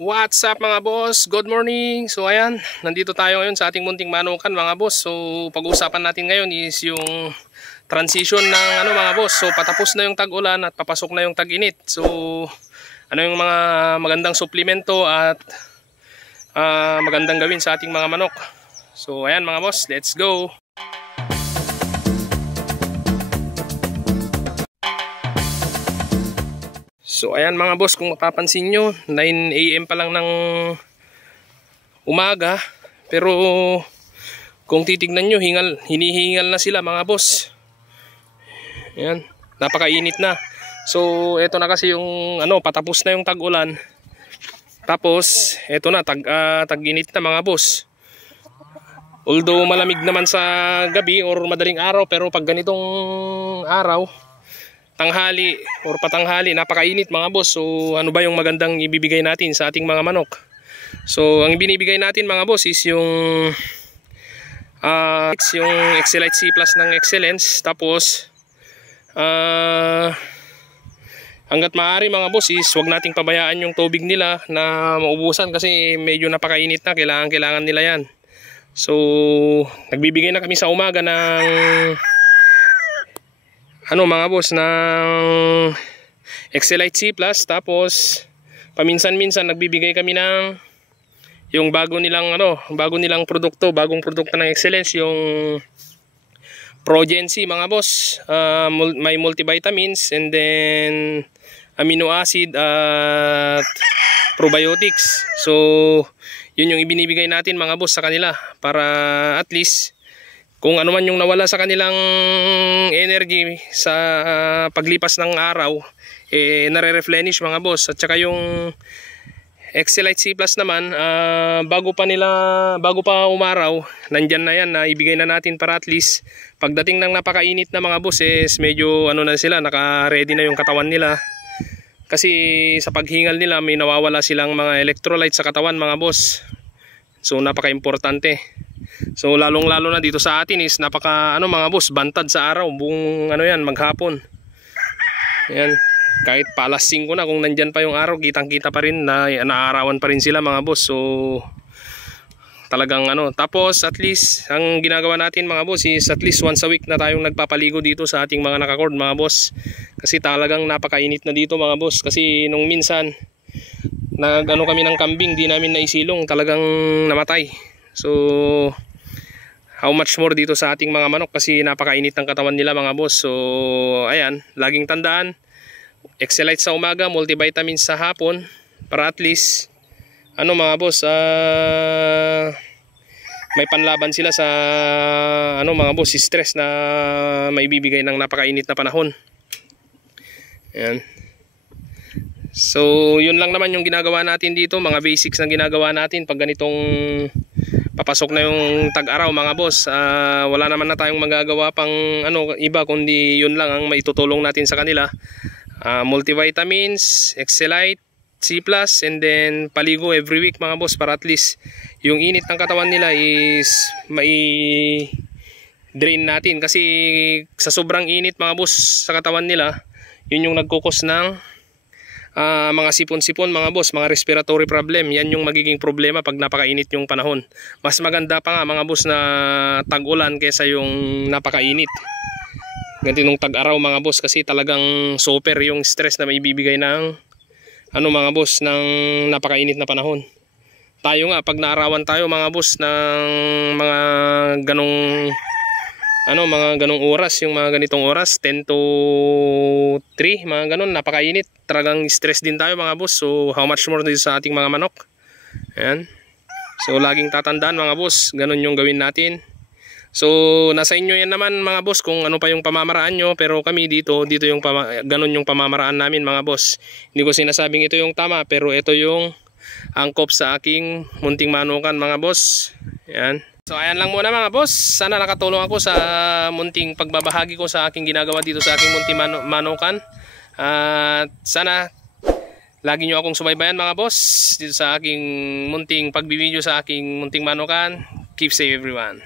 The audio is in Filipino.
What's up mga boss? Good morning! So ayan, nandito tayo ngayon sa ating munting manukan mga boss. So pag-uusapan natin ngayon is yung transition ng mga boss. So patapos na yung tag-ulan at papasok na yung tag-init. So ano yung mga magandang suplemento at magandang gawin sa ating mga manok. So ayan mga boss, let's go! So ayan mga boss, kung mapapansin nyo, 9 AM pa lang ng umaga. Pero kung titignan nyo, hinihingal na sila mga boss. Ayan, napakainit na. So eto na kasi yung patapos na yung tag-ulan. Tapos eto na, tag-init na mga boss. Although malamig naman sa gabi or madaling araw, pero pag ganitong araw, tanghali or patanghali, napakainit mga boss. So ano ba yung magandang ibibigay natin sa ating mga manok? So ang binibigay natin mga boss is yung Excelite C+ ng Excellence. Tapos hanggat maaari mga boss is wag nating pabayaan yung tubig nila na maubusan, kasi medyo napakainit na, kailangan nila yan. So nagbibigay na kami sa umaga ng mga boss ng Excelite C+, tapos paminsan-minsan nagbibigay kami ng yung bagong nilang produkto, bagong produkto ng Excellence, yung Progen-C mga boss. May multivitamins and then amino acid at probiotics. So yun yung ibinibigay natin mga boss sa kanila, para at least kung ano man yung nawala sa kanilang energy sa paglipas ng araw, nare-replenish mga boss. At saka yung Excelite C+ naman, bago pa umaraw, nandyan na yan, na ibigay na natin para at least pagdating ng napakainit na mga boss, medyo na sila, naka-ready na yung katawan nila. Kasi sa paghingal nila, may nawawala silang mga electrolytes sa katawan mga boss. So napaka-importante. So lalong lalo na dito sa atin is mga boss, bantad sa araw buong maghapon. Ayan, kahit palas 5 na, kung nandyan pa yung araw, kitang-kita pa rin na naarawan pa rin sila mga boss. So talagang tapos at least ang ginagawa natin mga boss is at least once a week na tayong nagpapaligo dito sa ating mga nakacord mga boss. Kasi talagang napakainit na dito mga boss. Kasi nung minsan kami ng kambing, di namin naisilong, talagang namatay. So how much more dito sa ating mga manok, kasi napakainit ng katawan nila mga boss. So ayan, laging tandaan, Excelite sa umaga, multivitamins sa hapon, para at least mga boss, may panlaban sila sa mga boss, stress na maibibigay ng napakainit na panahon. Ayan. So yun lang naman yung ginagawa natin dito, mga basics na ginagawa natin pag ganitong papasok na yung tag-araw mga boss. Wala naman na tayong magagawa pang iba, kundi yun lang ang maitutulong natin sa kanila. Multivitamins, Excelite C+, and then paligo every week mga boss, para at least yung init ng katawan nila is drain natin. Kasi sa sobrang init mga boss sa katawan nila, yun yung nagkukos ng mga sipon-sipon mga boss, mga respiratory problem. Yan yung magiging problema pag napakainit yung panahon. Mas maganda pa nga mga boss na tag-ulan kaysa yung napakainit. Ganti nung tag-araw mga boss, kasi talagang super yung stress na maibibigay ng mga boss ng napakainit na panahon. Tayo nga, pag naarawan tayo mga boss ng mga ganong oras, yung mga ganitong oras, 10 to 3, mga ganon, napakainit. Talagang stress din tayo mga boss. So how much more dito sa ating mga manok. Ayan. So laging tatandaan mga boss, ganon yung gawin natin. So nasa inyo yan naman mga boss kung ano pa yung pamamaraan nyo, pero kami dito yung ganon yung pamamaraan namin mga boss. Hindi ko sinasabing ito yung tama, pero ito yung angkop sa aking munting manukan mga boss. Ayan. So ayan lang muna mga boss, sana nakatulong ako sa munting pagbabahagi ko sa aking ginagawa dito sa aking munting manukan. At sana lagi nyo akong subaybayan mga boss dito sa aking munting pagbibideo sa aking munting manukan. Keep safe everyone.